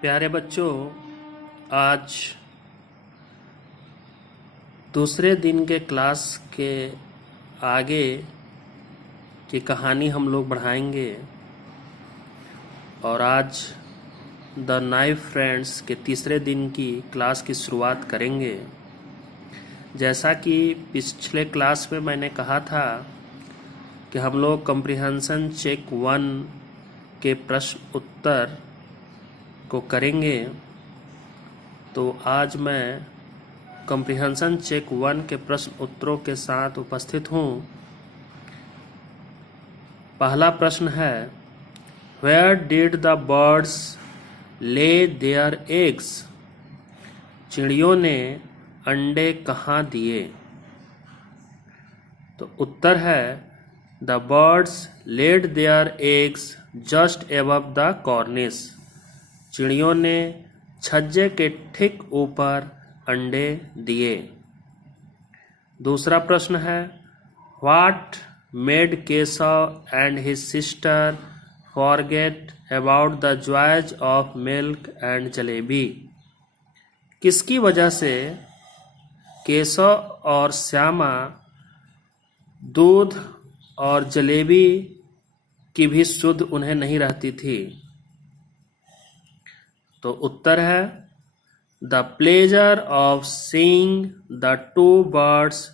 प्यारे बच्चों, आज दूसरे दिन के क्लास के आगे की कहानी हम लोग बढ़ाएंगे और आज द नाइफ फ्रेंड्स के तीसरे दिन की क्लास की शुरुआत करेंगे। जैसा कि पिछले क्लास में मैंने कहा था कि हम लोग कॉम्प्रिहेंशन चेक 1 के प्रश्न उत्तर को करेंगे, तो आज मैं कॉम्प्रिहेंशन चेक 1 के प्रश्न उत्तरों के साथ उपस्थित हूँ। पहला प्रश्न है, where did the birds lay their eggs? चिड़ियों ने अंडे कहाँ दिए? तो उत्तर है, the birds laid their eggs just above the cornice. चिड़ियों ने छज्जे के ठीक ऊपर अंडे दिए। दूसरा प्रश्न है, what made Keshav and his sister forget about the joys of milk and jalebi? किसकी वजह से केशव और श्यामा दूध और जलेबी की भी सुध उन्हें नहीं रहती थी? तो उत्तर है, the pleasure of seeing the two birds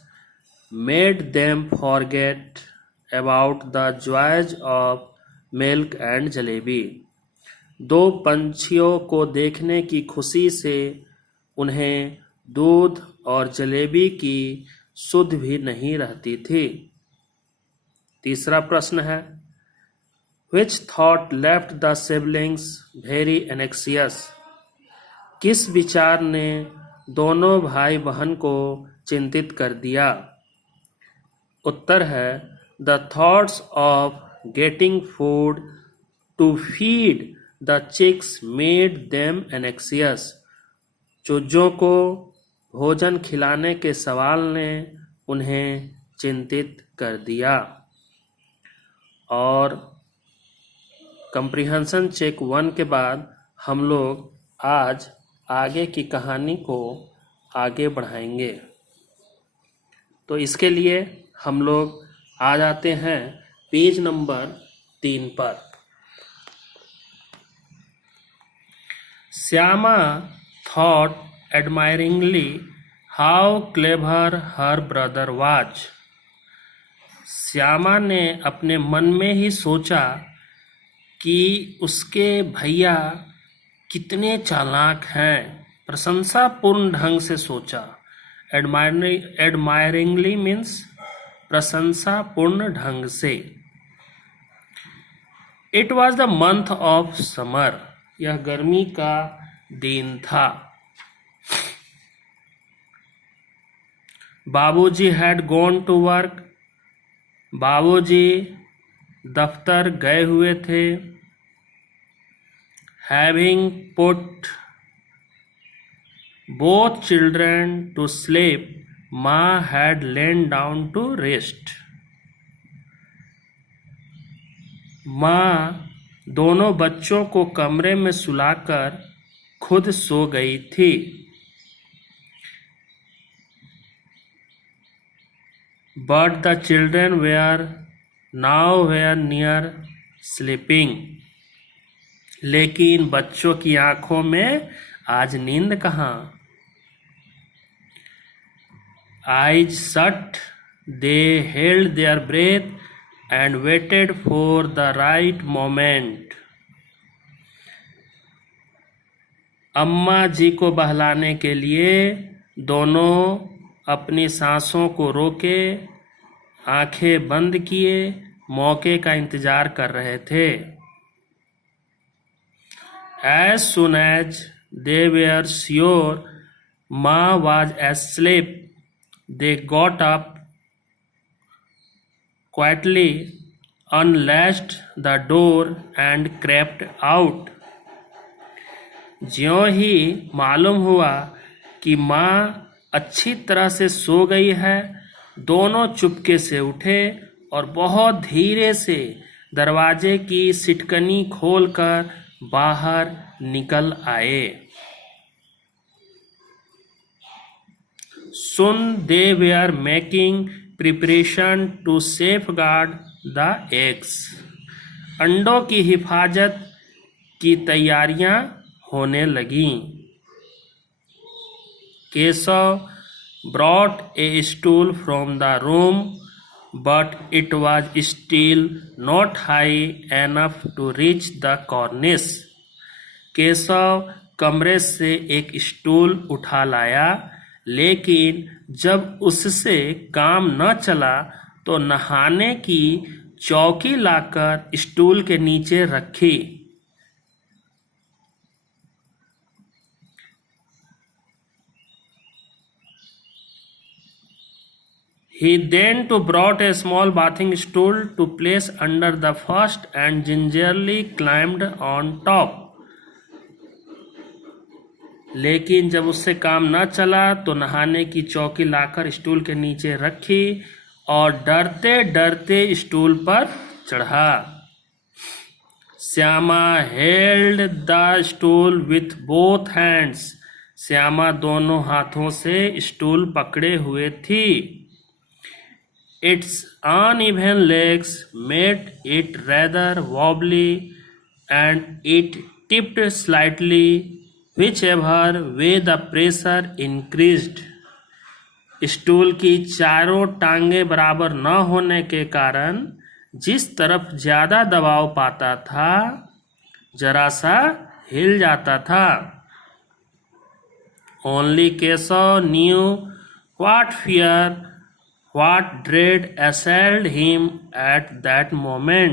made them forget about the joys of milk and jalebi. दो पंछियों को देखने की खुशी से उन्हें दूध और जलेबी की सुध भी नहीं रहती थी। तीसरा प्रश्न है, Which thought left the siblings very anxious? किस विचार ने दोनों भाई बहन को चिंतित कर दिया? उत्तर है, The thoughts of getting food to feed the chicks made them anxious. चूजों को भोजन खिलाने के सवाल ने उन्हें चिंतित कर दिया। और कॉम्प्रिहेंशन चेक 1 के बाद हम लोग आज आगे की कहानी को आगे बढ़ाएंगे। तो इसके लिए हम लोग आ जाते हैं पेज नंबर 3 पर। Shyama thought admiringly how clever her brother was. Shyama ने अपने मन में ही सोचा कि उसके भैया कितने चालाक हैं। प्रशंसापूर्ण ढंग से सोचा। एडमायरिंगली मीन्स प्रशंसापूर्ण ढंग से। It was the month of summer. यह गर्मी का दिन था। बाबूजी हैड गॉन टू वर्क। बाबूजी दफ्तर गए हुए थे। Having put both children to sleep, Ma had lain down to rest. माँ दोनों बच्चों को कमरे में सुलाकर खुद सो गई थी। But the children were near sleeping. लेकिन बच्चों की आंखों में आज नींद कहाँ? Eyes shut, they held their breath and waited for the right moment. अम्मा जी को बहलाने के लिए दोनों अपनी सांसों को रोके, आंखें बंद किए, मौके का इंतजार कर रहे थे। As soon as they were sure Ma was asleep, they got up quietly, unlatched the door and crept out. ज्यों ही मालूम हुआ कि माँ अच्छी तरह से सो गई है, दोनों चुपके से उठे और बहुत धीरे से दरवाजे की सिटकनी खोलकर बाहर निकल आए। Soon they were making preparation to safeguard the eggs. अंडों की हिफाजत की तैयारियां होने लगीं। Keshav brought a stool from the room, but it was still not high enough to reach the cornice. Keshav कमरे से एक स्टूल उठा लाया, लेकिन जब उससे काम न चला तो नहाने की चौकी लाकर स्टूल के नीचे रखी। He then too brought a small bathing stool to place under the first and gingerly climbed on top. लेकिन जब उससे काम न चला तो नहाने की चौकी लाकर स्टूल के नीचे रखी और डरते डरते स्टूल पर चढ़ा। Shyama held the stool with both hands. Shyama दोनों हाथों से स्टूल पकड़े हुए थी। Its uneven legs made it rather wobbly, and it tipped slightly whichever way the pressure increased. Stool की चारों टांगें बराबर न होने के कारण जिस तरफ ज्यादा दबाव पाता था, जरा सा हिल जाता था। Only Keshav knew what fear, what dread assailed him at that moment.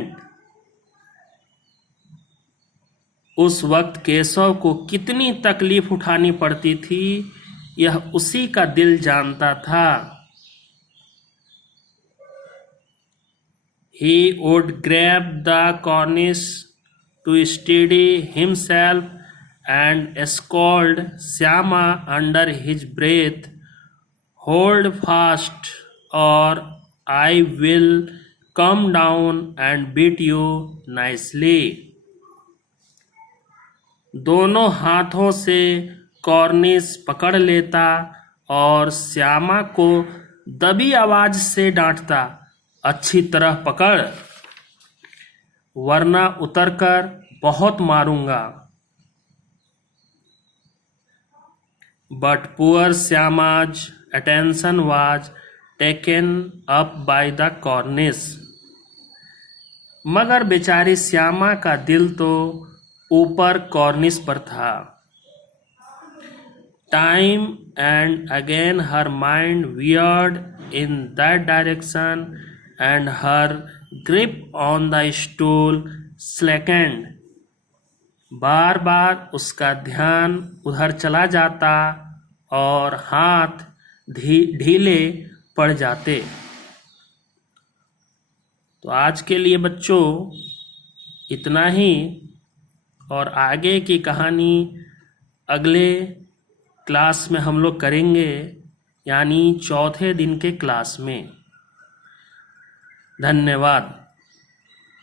उस वक्त केशव को कितनी तकलीफ उठानी पड़ती थी, यह उसी का दिल जानता था। He would grab the cornice to steady himself and scold Shyama under his breath, "Hold fast, or I will come down and beat you nicely." दोनों हाथों से कॉर्निस पकड़ लेता और श्यामा को दबी आवाज से डांटता, "अच्छी तरह पकड़, वरना उतरकर बहुत मारूंगा." But poor Shyama's attention was taken up by the cornice. मगर बेचारी श्यामा का दिल तो ऊपर कॉर्निस पर था। Time and again her mind veered in that direction and her grip on the stool slackened. बार बार उसका ध्यान उधर चला जाता और हाथ ढीले पड़ जाते। तो आज के लिए बच्चों इतना ही, और आगे की कहानी अगले क्लास में हम लोग करेंगे, यानी चौथे दिन के क्लास में। धन्यवाद।